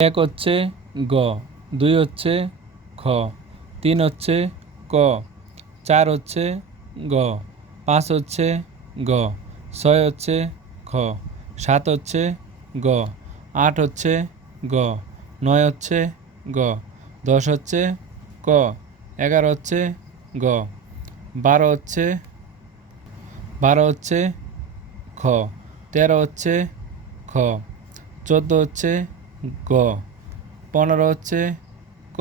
এক হচ্ছে গ, 2 হচ্ছে খ, 3 হচ্ছে ক, 4 হচ্ছে গ, 5 হচ্ছে গ, 6 হচ্ছে খ, 7 হচ্ছে গ, 8 হচ্ছে গ, 9 হচ্ছে গ, 10 হচ্ছে ক, 11 হচ্ছে গ, 12 হচ্ছে খ, 13 হচ্ছে খ, 14 হচ্ছে গ, 15 হচ্ছে ক,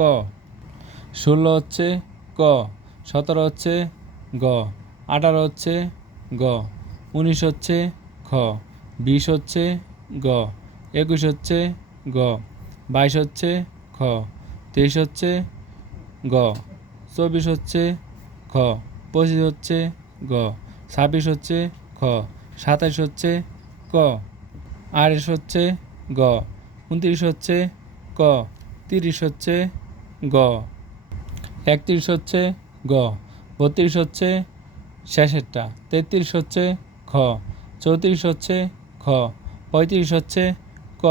16 হচ্ছে ক, 17 হচ্ছে গ, 18 হচ্ছে গ, 19 হচ্ছে খ, 20 হচ্ছে গ, 21 হচ্ছে গ, 22 হচ্ছে খ, 23 হচ্ছে গ, 24 হচ্ছে খ, 25 হচ্ছে গ, 26 হচ্ছে খ, 27 হচ্ছে ক, 28 হচ্ছে গ, 29 হচ্ছে ক, 30 হচ্ছে গ, 31 হচ্ছে গ, 32 হচ্ছে শেষেরটা, 33 হচ্ছে খ, 34 হচ্ছে খ, 35 হচ্ছে ক,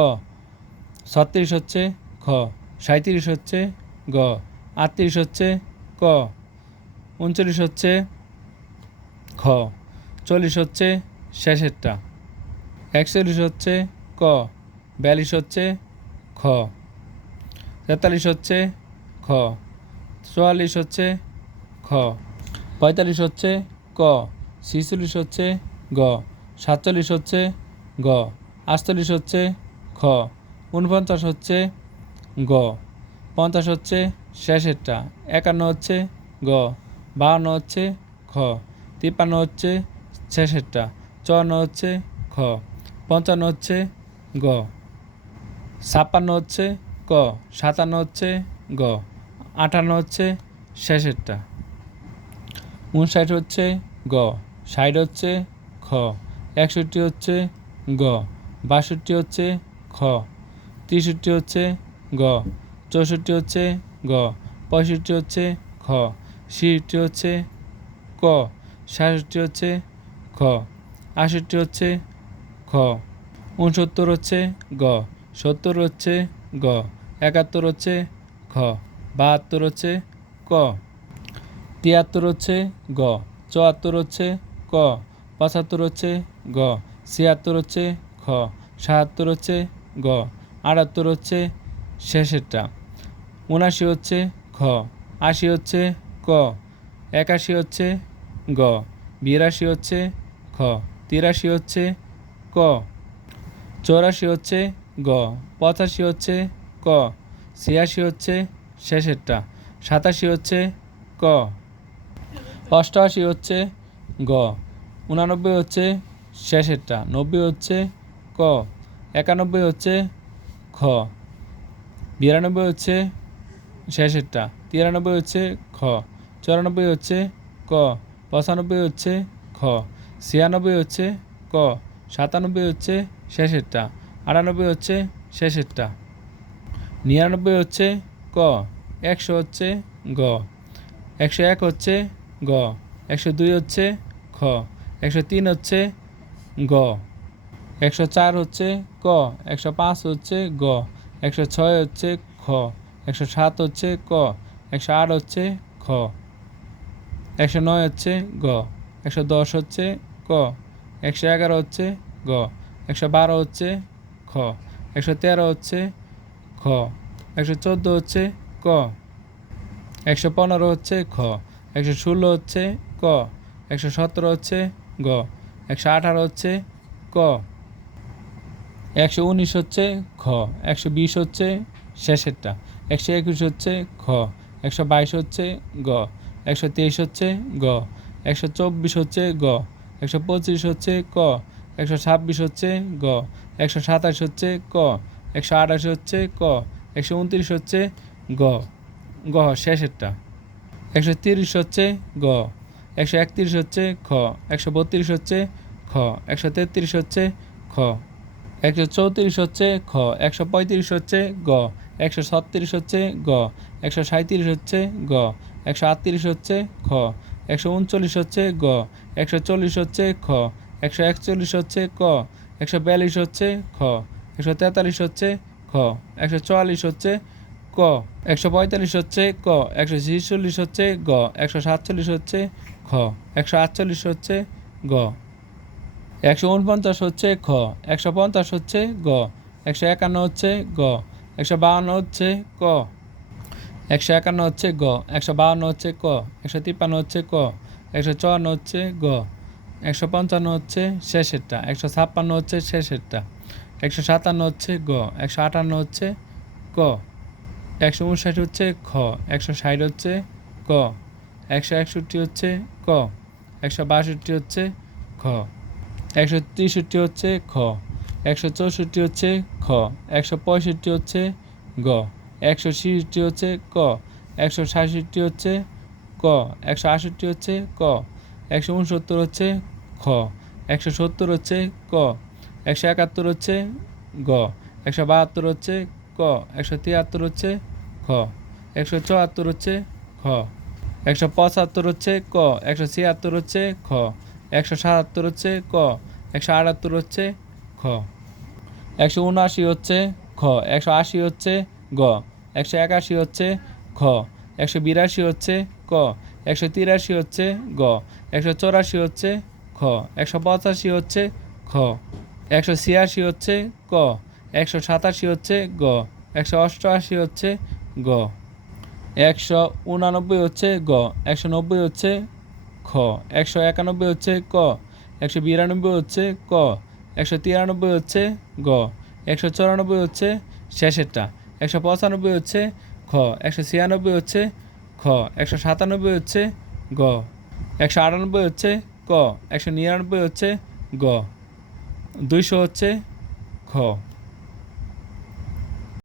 36 হচ্ছে খ, 37 হচ্ছে গ, 38 হচ্ছে ক, 39 হচ্ছে খ, 40 হচ্ছে শেষেরটা, 41 হচ্ছে ক, 42 হচ্ছে খ, 43 হচ্ছে খ, 44 হচ্ছে খ, 45 হচ্ছে ক, 46 হচ্ছে গ, 47 হচ্ছে গ, 48 হচ্ছে খ, 49 হচ্ছে গ, 50 হচ্ছে শেষেরটা, 51 হচ্ছে গ, 52 হচ্ছে খ, 53 হচ্ছে শেষেরটা, 54 হচ্ছে খ, 55 হচ্ছে গ, 56 হচ্ছে ক, 57 হচ্ছে গ, 58 হচ্ছে শেষেরটা, 59 হচ্ছে গ, 60 হচ্ছে খ, 61 হচ্ছে গ, 62 হচ্ছে খ, 63 হচ্ছে গ, 64 হচ্ছে গ, 65 হচ্ছে খ, 66 হচ্ছে ক, 67 হচ্ছে খ, 68 হচ্ছে খ, 69 হচ্ছে গ, 70 হচ্ছে গ, 71 হচ্ছে খ, 72 হচ্ছে ক, 73 হচ্ছে গ, 74 হচ্ছে ক, 75 হচ্ছে গ, 76 হচ্ছে খ, 77 হচ্ছে গ, 78 হচ্ছে শেষেরটা, 79 হচ্ছে খ, 80 হচ্ছে ক, 81 হচ্ছে গ, 82 হচ্ছে খ, 83 হচ্ছে ক, 84 হচ্ছে গ, 85 হচ্ছে ক, 86 হচ্ছে শেষেরটা, 87 হচ্ছে ক, 88 হচ্ছে গ, 89 হচ্ছে শেষেরটা, 90 হচ্ছে ক, 91 হচ্ছে খ, 92 হচ্ছে শেষেরটা, 93 হচ্ছে খ, 94 হচ্ছে ক, 95 হচ্ছে খ, 96 হচ্ছে ক, 97 হচ্ছে শেষেরটা, 98 হচ্ছে শেষেরটা, 99 হচ্ছে ক, 100 হচ্ছে গ, 101 হচ্ছে গ, 102 হচ্ছে খ, 103 হচ্ছে গ, 104 হচ্ছে ক, 105 হচ্ছে গ, 106 হচ্ছে খ, 107 হচ্ছে ক, 108 হচ্ছে খ, 109 হচ্ছে গ, 110 হচ্ছে ক, 111 হচ্ছে গ, 112 হচ্ছে খ, 113 হচ্ছে খ, 114 হচ্ছে ক, 115 হচ্ছে খ, 116 হচ্ছে ক, 117 হচ্ছে গ, 118 হচ্ছে ক, 119 হচ্ছে খ, 120 হচ্ছে শেষেরটা, 121 হচ্ছে খ, 122 হচ্ছে গ, 123 হচ্ছে গ, 124 হচ্ছে গ, 125 হচ্ছে ক, 126 হচ্ছে গ, 127 হচ্ছে ক, 128 হচ্ছে ক, 129 হচ্ছে গ, গ শেষেরটা, 130 হচ্ছে গ, 131 হচ্ছে খ, 132 হচ্ছে খ, 133 হচ্ছে খ, 134 হচ্ছে খ, 135 হচ্ছে গ, 136 হচ্ছে গ, 137 হচ্ছে গ, 138 হচ্ছে খ, 139 হচ্ছে গ, 140 হচ্ছে খ, 141 হচ্ছে ক, 142 হচ্ছে খ, 143 হচ্ছে খ। 144 হচ্ছে ক। 145 হচ্ছে ক। 146 হচ্ছে গ। 147 হচ্ছে খ। 148 হচ্ছে গ। 149 হচ্ছে খ। 150 হচ্ছে গ। 151 হচ্ছে গ। 152 হচ্ছে ক। 151 হচ্ছে গ। 152 হচ্ছে ক। 153 হচ্ছে ক। 154 হচ্ছে গ। 155 হচ্ছে শেষেরটা। 156 হচ্ছে শেষেরটা। 157 হচ্ছে গ। 158 হচ্ছে ক। 159 হচ্ছে খ। 160 হচ্ছে ক। 161 হচ্ছে ক। 162 হচ্ছে খ। 163 হচ্ছে খ। 164 হচ্ছে খ। 165 হচ্ছে গ। 166 হচ্ছে ক। 167 হচ্ছে ক। 168 হচ্ছে ক। 169 হচ্ছে খ। 170 হচ্ছে ক। 171 হচ্ছে গ। 172 হচ্ছে ক। 173 হচ্ছে খ। 174 হচ্ছে খ। 175 হচ্ছে ক। 176 হচ্ছে খ। 177 হচ্ছে ক। 178 হচ্ছে খ। 179 হচ্ছে খ। 180 হচ্ছে গ। 181 হচ্ছে খ। 182 হচ্ছে ক। 183 হচ্ছে গ। 184 হচ্ছে খ। 185 হচ্ছে খ। 186 হচ্ছে ক। 187 হচ্ছে গ। 188 হচ্ছে গ। 189 হচ্ছে গ। 190 হচ্ছে খ। 191 হচ্ছে ক। 192 হচ্ছে ক। 193 হচ্ছে গ। 194 হচ্ছে শেষেরটা। 195 হচ্ছে খ। 196 হচ্ছে খ। 197 হচ্ছে গ। 198 হচ্ছে ক। 199 হচ্ছে গ। 200 হচ্ছে খ।